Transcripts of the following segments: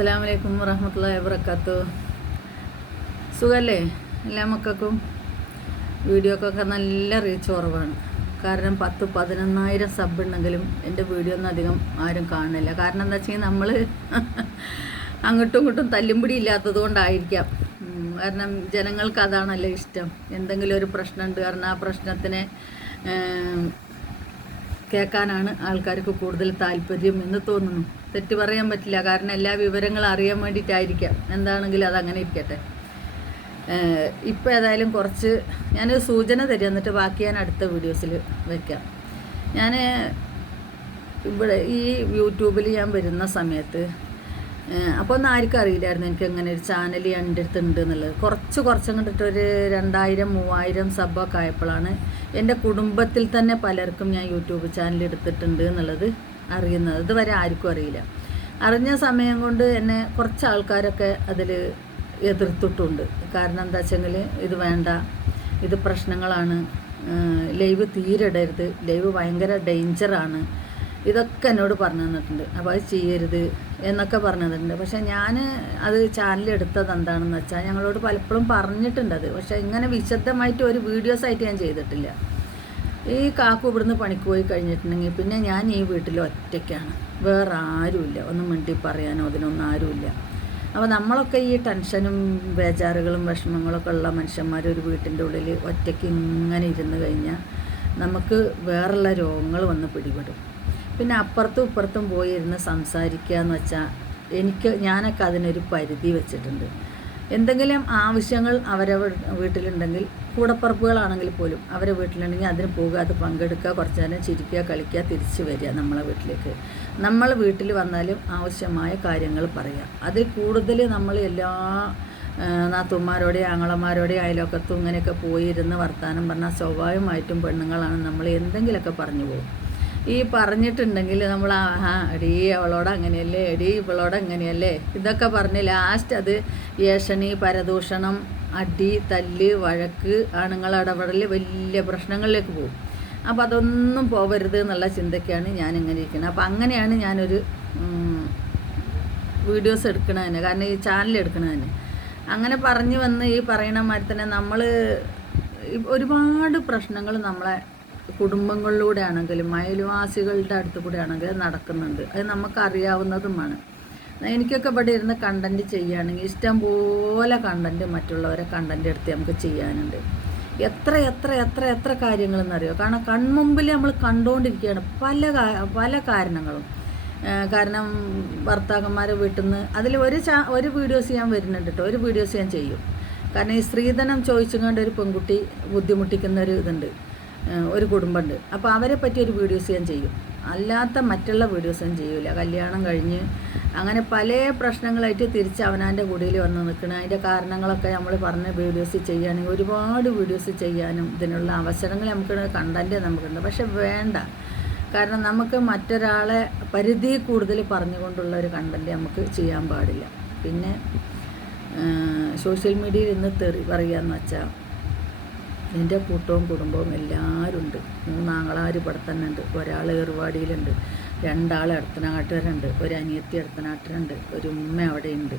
അസ്സലാമു അലൈക്കും വറഹ്മത്തുള്ളാഹി വബറകാതുഹു. സുഖല്ലേ എല്ലാ മക്കൾക്കും? വീഡിയോക്കൊക്കെ നല്ല റീച്ച് കുറവാണ്. കാരണം 10-11,000 സബ് ഉണ്ടെങ്കിലും എൻ്റെ വീഡിയോ ഒന്നും അധികം ആരും കാണുന്നില്ല. കാരണം എന്താ വെച്ചാൽ നമ്മൾ അങ്ങോട്ടും ഇങ്ങോട്ടും തല്ലുംപിടി ഇല്ലാത്തത് കൊണ്ടായിരിക്കാം. കാരണം ജനങ്ങൾക്ക് അതാണല്ലോ ഇഷ്ടം. എന്തെങ്കിലും ഒരു പ്രശ്നമുണ്ട് കാരണം ആ പ്രശ്നത്തിനെ കേൾക്കാനാണ് ആൾക്കാർക്ക് കൂടുതൽ താല്പര്യം എന്ന് തോന്നുന്നു. തെറ്റ് പറയാൻ പറ്റില്ല, കാരണം എല്ലാ വിവരങ്ങളും അറിയാൻ വേണ്ടിയിട്ടായിരിക്കാം. എന്താണെങ്കിലും അതങ്ങനെ ഇരിക്കട്ടെ. ഇപ്പോൾ ഏതായാലും കുറച്ച് ഞാനൊരു സൂചന തരും, എന്നിട്ട് ബാക്കി ഞാൻ അടുത്ത വീഡിയോസിൽ വയ്ക്കാം. ഞാൻ ഇവിടെ ഈ യൂട്യൂബിൽ ഞാൻ വരുന്ന സമയത്ത് അപ്പോൾ ഒന്നും ആർക്കും അറിയില്ലായിരുന്നു എനിക്ക് എങ്ങനെ ഒരു ചാനൽ എൻ്റെ അടുത്തുണ്ട് എന്നുള്ളത്. കുറച്ചും കണ്ടിട്ട് ഒരു 2000-3000 സബ്ബൊക്കെ ആയപ്പോഴാണ് എൻ്റെ കുടുംബത്തിൽ തന്നെ പലർക്കും ഞാൻ യൂട്യൂബ് ചാനൽ എടുത്തിട്ടുണ്ട് എന്നുള്ളത് അറിയുന്നത്. ഇതുവരെ ആർക്കും അറിയില്ല. അറിഞ്ഞ സമയം കൊണ്ട് എന്നെ കുറച്ച് ആൾക്കാരൊക്കെ അതിൽ എതിർത്തിട്ടുണ്ട്. കാരണം എന്താ വെച്ചെങ്കിൽ ഇത് വേണ്ട, ഇത് പ്രശ്നങ്ങളാണ്, ലൈവ് തീരെ ഇടരുത്, ലൈവ് ഭയങ്കര ഡേഞ്ചറാണ്, ഇതൊക്കെ എന്നോട് പറഞ്ഞു തന്നിട്ടുണ്ട്. അപ്പോൾ അത് ചെയ്യരുത് എന്നൊക്കെ പറഞ്ഞു തന്നിട്ടുണ്ട്. പക്ഷേ ഞാൻ അത് ചാനലെടുത്തത് എന്താണെന്ന് വെച്ചാൽ ഞങ്ങളോട് പലപ്പോഴും പറഞ്ഞിട്ടുണ്ട് അത്. പക്ഷേ ഇങ്ങനെ വിശദമായിട്ട് ഒരു വീഡിയോസായിട്ട് ഞാൻ ചെയ്തിട്ടില്ല. ഈ കാക്കു ഇവിടുന്ന് പണിക്ക് പോയി കഴിഞ്ഞിട്ടുണ്ടെങ്കിൽ പിന്നെ ഞാൻ ഈ വീട്ടിൽ ഒറ്റയ്ക്കാണ്, വേറെ ആരുമില്ല, ഒന്നും മിണ്ടി പറയാനോ അതിനൊന്നും ആരുമില്ല. അപ്പോൾ നമ്മളൊക്കെ ഈ ടെൻഷനും ബേജാറുകളും വിഷമങ്ങളൊക്കെ ഉള്ള മനുഷ്യന്മാർ ഒരു വീട്ടിൻ്റെ ഉള്ളിൽ ഒറ്റയ്ക്ക് ഇങ്ങനെ ഇരുന്ന് കഴിഞ്ഞാൽ നമുക്ക് വേറെയുള്ള രോഗങ്ങൾ വന്ന് പിടിപെടും. പിന്നെ അപ്പുറത്തും ഇപ്പുറത്തും പോയി ഇരുന്ന് സംസാരിക്കുക എന്ന് വെച്ചാൽ ഞാനൊക്കെ അതിനൊരു പരിധി വെച്ചിട്ടുണ്ട്. എന്തെങ്കിലും ആവശ്യങ്ങൾ വീട്ടിലുണ്ടെങ്കിൽ, കൂടപ്പറപ്പുകളാണെങ്കിൽ പോലും അവരെ വീട്ടിലുണ്ടെങ്കിൽ അതിന് പോകുക, അത് പങ്കെടുക്കുക, കുറച്ച് നേരം ചിരിക്കുക, കളിക്കുക, തിരിച്ച് വരിക നമ്മളെ വീട്ടിലേക്ക്. നമ്മൾ വീട്ടിൽ വന്നാലും ആവശ്യമായ കാര്യങ്ങൾ പറയുക. അതിൽ കൂടുതൽ നമ്മൾ എല്ലാ നാത്തൂന്മാരോടെയും ആങ്ങളമാരോടെയും അയലോക്കത്തും ഇങ്ങനെയൊക്കെ പോയിരുന്ന് വർത്തമാനം പറഞ്ഞാൽ സ്വാഭാവികമായിട്ടും പെണ്ണുങ്ങളാണ് നമ്മൾ എന്തെങ്കിലുമൊക്കെ പറഞ്ഞു പോകും. ഈ പറഞ്ഞിട്ടുണ്ടെങ്കിൽ നമ്മൾ എടീ അവളോട് അങ്ങനെയല്ലേ, എടീ ഇവളോട് അങ്ങനെയല്ലേ, ഇതൊക്കെ പറഞ്ഞ് ലാസ്റ്റ് അത് ഏഷണി, പരദൂഷണം, അടി, തല്ല്, വഴക്ക്, ആണുങ്ങളിടപെടൽ, വലിയ പ്രശ്നങ്ങളിലേക്ക് പോകും. അപ്പോൾ അതൊന്നും പോകരുത് എന്നുള്ള ചിന്തയ്ക്കാണ് ഞാനിങ്ങനെ ഇരിക്കുന്നത്. അപ്പോൾ അങ്ങനെയാണ് ഞാനൊരു വീഡിയോസ് എടുക്കണതിന്, കാരണം ഈ ചാനൽ എടുക്കണതിന്. അങ്ങനെ പറഞ്ഞു വന്ന് ഈ പറയണ മാതിരി തന്നെ നമ്മൾ ഒരുപാട് പ്രശ്നങ്ങൾ നമ്മളെ കുടുംബങ്ങളിലൂടെ ആണെങ്കിലും അയൽവാസികളുടെ അടുത്ത് കൂടെ ആണെങ്കിലും നടക്കുന്നുണ്ട്. അത് നമുക്കറിയാവുന്നതുമാണ്. എനിക്കൊക്കെ ഇവിടെ ഇരുന്ന് കണ്ടൻറ്റ് ചെയ്യുകയാണെങ്കിൽ ഇഷ്ടം പോലെ കണ്ടൻറ്റ് മറ്റുള്ളവരെ കണ്ടൻറ്റ് എടുത്ത് നമുക്ക് ചെയ്യാനുണ്ട്. എത്ര കാര്യങ്ങളെന്നറിയോ. കാരണം കൺമുമ്പിൽ നമ്മൾ കണ്ടുകൊണ്ടിരിക്കുകയാണ് പല കാരണങ്ങളും. കാരണം ഭർത്താക്കന്മാരെ വീട്ടിൽ നിന്ന് അതിൽ ഒരു വീഡിയോസ് ഞാൻ വരുന്നുണ്ട് കേട്ടോ, ഒരു വീഡിയോസ് ഞാൻ ചെയ്യും. കാരണം ഈ സ്ത്രീധനം ചോദിച്ചുകൊണ്ട് ഒരു പെൺകുട്ടി ബുദ്ധിമുട്ടിക്കുന്ന ഒരു ഇതുണ്ട്, ഒരു കുടുംബമുണ്ട്. അപ്പോൾ അവരെ പറ്റി ഒരു വീഡിയോസ് ഞാൻ ചെയ്യും, അല്ലാത്ത മറ്റുള്ള വീഡിയോസ് ഞാൻ ചെയ്യൂല. കല്യാണം കഴിഞ്ഞ് അങ്ങനെ പല പ്രശ്നങ്ങളായിട്ട് തിരിച്ച് അവനാൻ്റെ കുടിയിൽ വന്ന് നിൽക്കണം. അതിൻ്റെ കാരണങ്ങളൊക്കെ നമ്മൾ പറഞ്ഞ വീഡിയോസ് ചെയ്യുകയാണെങ്കിൽ ഒരുപാട് വീഡിയോസ് ചെയ്യാനും ഇതിനുള്ള അവസരങ്ങൾ നമുക്ക് കണ്ടൻറ്റ് നമുക്കുണ്ട്. പക്ഷെ വേണ്ട, കാരണം നമുക്ക് മറ്റൊരാളെ പരിധി കൂടുതൽ പറഞ്ഞുകൊണ്ടുള്ള ഒരു കണ്ടൻറ്റ് നമുക്ക് ചെയ്യാൻ പാടില്ല. പിന്നെ സോഷ്യൽ മീഡിയയിൽ ഇന്ന് തെറി പറയുകയെന്ന് വെച്ചാൽ എൻ്റെ കൂട്ടവും കുടുംബവും എല്ലാവരും ഉണ്ട്. 3 ആങ്ങളാർ ഇവിടെ തന്നെ ഉണ്ട്, ഒരാൾ ഏറുവാടിയിലുണ്ട്, 2 ആൾ എടത്തനാട്ടുകാരുണ്ട്, ഒരു അനിയത്തി എടത്തനാട്ടിലുണ്ട്, ഒരു ഉമ്മ അവിടെയുണ്ട്.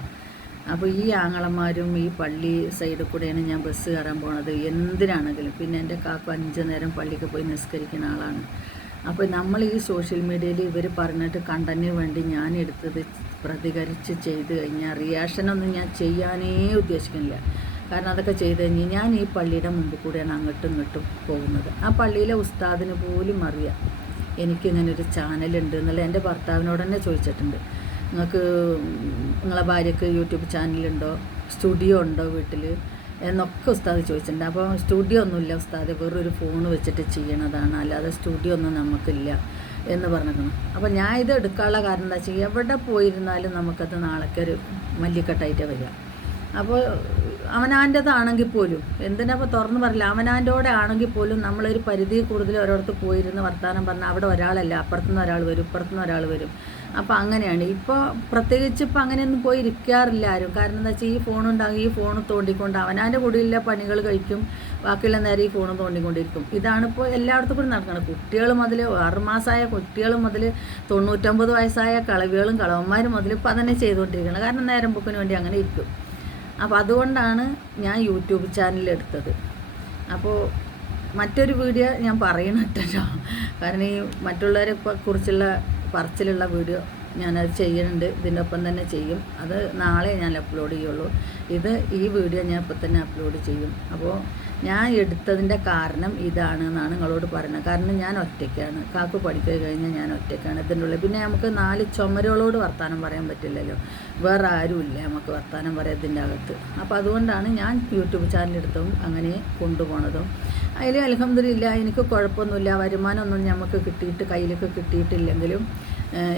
അപ്പോൾ ഈ ആങ്ങളമാരും ഈ പള്ളി സൈഡിൽ കൂടെയാണ് ഞാൻ ബസ് കയറാൻ പോണത് എന്തിനാണെങ്കിലും. പിന്നെ എൻ്റെ കാക്കു 5 നേരം പള്ളിക്ക് പോയി നിസ്കരിക്കുന്ന ആളാണ്. അപ്പോൾ നമ്മൾ ഈ സോഷ്യൽ മീഡിയയിൽ ഇവർ പറഞ്ഞിട്ട് കണ്ടന്റിന് വേണ്ടി ഞാൻ എടുത്തത് പ്രതികരിച്ച് ചെയ്ത് കഴിഞ്ഞാൽ റിയാക്ഷനൊന്നും ഞാൻ ചെയ്യാനേ ഉദ്ദേശിക്കുന്നില്ല. കാരണം അതൊക്കെ ചെയ്ത് കഴിഞ്ഞ് ഞാൻ ഈ പള്ളിയുടെ മുമ്പ് കൂടെയാണ് അങ്ങോട്ടും ഇങ്ങോട്ടും പോകുന്നത്. ആ പള്ളിയിലെ ഉസ്താദിന് പോലും അറിയാം എനിക്കിങ്ങനൊരു ചാനലുണ്ട് എന്നുള്ള. എൻ്റെ ഭർത്താവിനോട് തന്നെ ചോദിച്ചിട്ടുണ്ട്, നിങ്ങളെ ഭാര്യയ്ക്ക് യൂട്യൂബ് ചാനലുണ്ടോ, സ്റ്റുഡിയോ ഉണ്ടോ വീട്ടിൽ എന്നൊക്കെ ഉസ്താദ് ചോദിച്ചിട്ടുണ്ട്. അപ്പോൾ സ്റ്റുഡിയോ ഒന്നുമില്ല ഉസ്താദ്, വേറൊരു ഫോൺ വെച്ചിട്ട് ചെയ്യണതാണ്, അല്ലാതെ സ്റ്റുഡിയോ ഒന്നും നമുക്കില്ല എന്ന് പറഞ്ഞിരിക്കണം. അപ്പോൾ ഞാൻ ഇത് എടുക്കാനുള്ള കാരണം എന്താ വെച്ചാൽ എവിടെ പോയിരുന്നാലും നമുക്കത് നാളേക്കൊരു മല്ലിക്കെട്ടായിട്ട് വരിക. അപ്പോൾ അവനാൻ്റെതാണെങ്കിൽ പോലും എന്തിനപ്പോൾ തുറന്ന് പറയില്ല, അവനാൻ്റെയോടെ ആണെങ്കിൽ പോലും നമ്മളൊരു പരിധി കൂടുതൽ ഓരോരുത്തർ പോയിരുന്ന് വർത്തമാനം പറഞ്ഞാൽ അവിടെ ഒരാളല്ല, അപ്പുറത്തുനിന്ന് ഒരാൾ വരും, ഇപ്പുറത്തുനിന്ന് ഒരാൾ വരും. അപ്പോൾ അങ്ങനെയാണ്. ഇപ്പോൾ പ്രത്യേകിച്ച് ഇപ്പോൾ അങ്ങനെയൊന്നും പോയി ഇരിക്കാറില്ല ആരും. കാരണം എന്താ വെച്ചാൽ ഈ ഫോണുണ്ടാകും, ഈ ഫോൺ തോണ്ടിക്കൊണ്ട് അവനാൻ്റെ കൂടെയുള്ള പണികൾ കഴിക്കും, ബാക്കിയുള്ള നേരം ഈ ഫോൺ തോണ്ടിക്കൊണ്ടിരിക്കും. ഇതാണിപ്പോൾ എല്ലായിടത്തും കൂടി നടക്കുന്നത്. കുട്ടികൾ മുതൽ 6 മാസമായ കുട്ടികൾ മുതൽ 99 വയസ്സായ കളവികളും കളവന്മാരും മുതൽ ഇപ്പോൾ അതന്നെ ചെയ്തുകൊണ്ടിരിക്കുന്നത്. കാരണം നേരം പോക്കിന് വേണ്ടി അങ്ങനെ ഇരിക്കും. അപ്പോൾ അതുകൊണ്ടാണ് ഞാൻ യൂട്യൂബ് ചാനൽ എടുത്തത്. അപ്പോൾ മറ്റൊരു വീഡിയോ ഞാൻ പറയണട്ടോ, കാരണം ഈ മറ്റുള്ളവരെ കുറിച്ചുള്ള പറച്ചിലുള്ള വീഡിയോ ഞാനത് ചെയ്യുന്നുണ്ട്, ഇതിൻ്റെ ഒപ്പം തന്നെ ചെയ്യും. അത് നാളെ ഞാൻ അപ്ലോഡ് ചെയ്യുള്ളൂ. ഈ വീഡിയോ ഞാൻ ഇപ്പം തന്നെ അപ്ലോഡ് ചെയ്യും. അപ്പോൾ ഞാൻ എടുത്തതിൻ്റെ കാരണം ഇതാണ് എന്നാണ് നിങ്ങളോട് പറയുന്നത്. കാരണം ഞാൻ ഒറ്റയ്ക്കാണ്, കാക്കു പഠിക്കുക കഴിഞ്ഞാൽ ഞാൻ ഒറ്റയ്ക്കാണ് ഇതിൻ്റെ ഉള്ളിൽ. പിന്നെ നമുക്ക് 4 ചുമരുകളോട് വർത്തമാനം പറയാൻ പറ്റില്ലല്ലോ, വേറെ ആരുമില്ല നമുക്ക് വർത്തമാനം പറയാം ഇതിൻ്റെ അകത്ത്. അപ്പോൾ അതുകൊണ്ടാണ് ഞാൻ യൂട്യൂബ് ചാനൽ എടുത്തതും അങ്ങനെ കൊണ്ടുപോകണതും. അതിൽ അൽഹംദുലില്ലാ എനിക്ക് കുഴപ്പമൊന്നുമില്ല. വരുമാനമൊന്നും നമുക്ക് കിട്ടിയിട്ട് കയ്യിലൊക്കെ കിട്ടിയിട്ടില്ലെങ്കിലും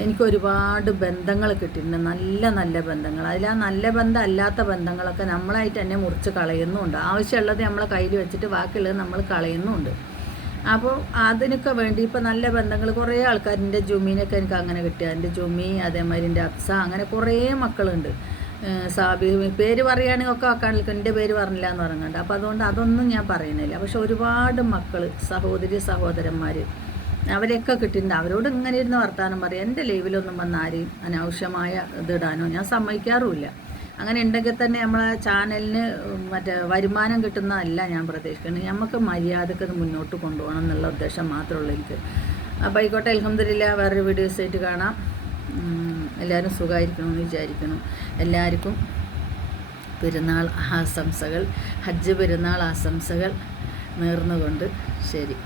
എനിക്ക് ഒരുപാട് ബന്ധങ്ങൾ കിട്ടിയിട്ടുണ്ട്, നല്ല നല്ല ബന്ധങ്ങൾ. അതിൽ ആ നല്ല ബന്ധം അല്ലാത്ത ബന്ധങ്ങളൊക്കെ നമ്മളായിട്ട് തന്നെ മുറിച്ച് കളയുന്നുമുണ്ട്. ആവശ്യമുള്ളത് നമ്മളെ കയ്യിൽ വെച്ചിട്ട് ബാക്കിയുള്ളത് നമ്മൾ കളയുന്നുമുണ്ട്. അപ്പോൾ അതിനൊക്കെ വേണ്ടി ഇപ്പോൾ നല്ല ബന്ധങ്ങൾ കുറേ ആൾക്കാരിൻ്റെ ജുമീനൊക്കെ എനിക്ക് അങ്ങനെ കിട്ടിയ, എൻ്റെ ജുമി അതേമാതിരി എൻ്റെ അബ്സ, അങ്ങനെ കുറേ മക്കളുണ്ട്. സാബി പേര് പറയുകയാണെങ്കിൽ ഒക്കെ ആക്കാണ്ടിരിക്കും, എൻ്റെ പേര് പറഞ്ഞില്ല എന്ന് പറയുന്നുണ്ട്. അപ്പോൾ അതുകൊണ്ട് അതൊന്നും ഞാൻ പറയുന്നില്ല. പക്ഷെ ഒരുപാട് മക്കൾ, സഹോദരന്മാർ, അവരെയൊക്കെ കിട്ടിയിട്ടുണ്ട്. അവരോട് ഇങ്ങനെ ഇരുന്ന് വർത്തമാനം പറയും. എൻ്റെ ലൈവിലൊന്നും വന്ന് ആരെയും അനാവശ്യമായ ഇതിടാനോ ഞാൻ സമ്മതിക്കാറുമില്ല. അങ്ങനെ ഉണ്ടെങ്കിൽ തന്നെ നമ്മളെ ചാനലിന് വരുമാനം കിട്ടുന്നതല്ല ഞാൻ പ്രതീക്ഷിക്കുന്നത്. നമുക്ക് മര്യാദക്ക് അത് മുന്നോട്ട് കൊണ്ടുപോകണം എന്നുള്ള ഉദ്ദേശം മാത്രമേ ഉള്ളൂ എനിക്ക്. അപ്പോൾ ആയിക്കോട്ടെ, അൽഹംദുലില്ലാ, വേറൊരു വീഡിയോസായിട്ട് കാണാം. എല്ലാവരും സുഖമായിരിക്കണമെന്ന് വിചാരിക്കണം. എല്ലാവർക്കും പെരുന്നാൾ ആശംസകൾ, ഹജ്ജ് പെരുന്നാൾ ആശംസകൾ നേർന്നുകൊണ്ട് ശരി.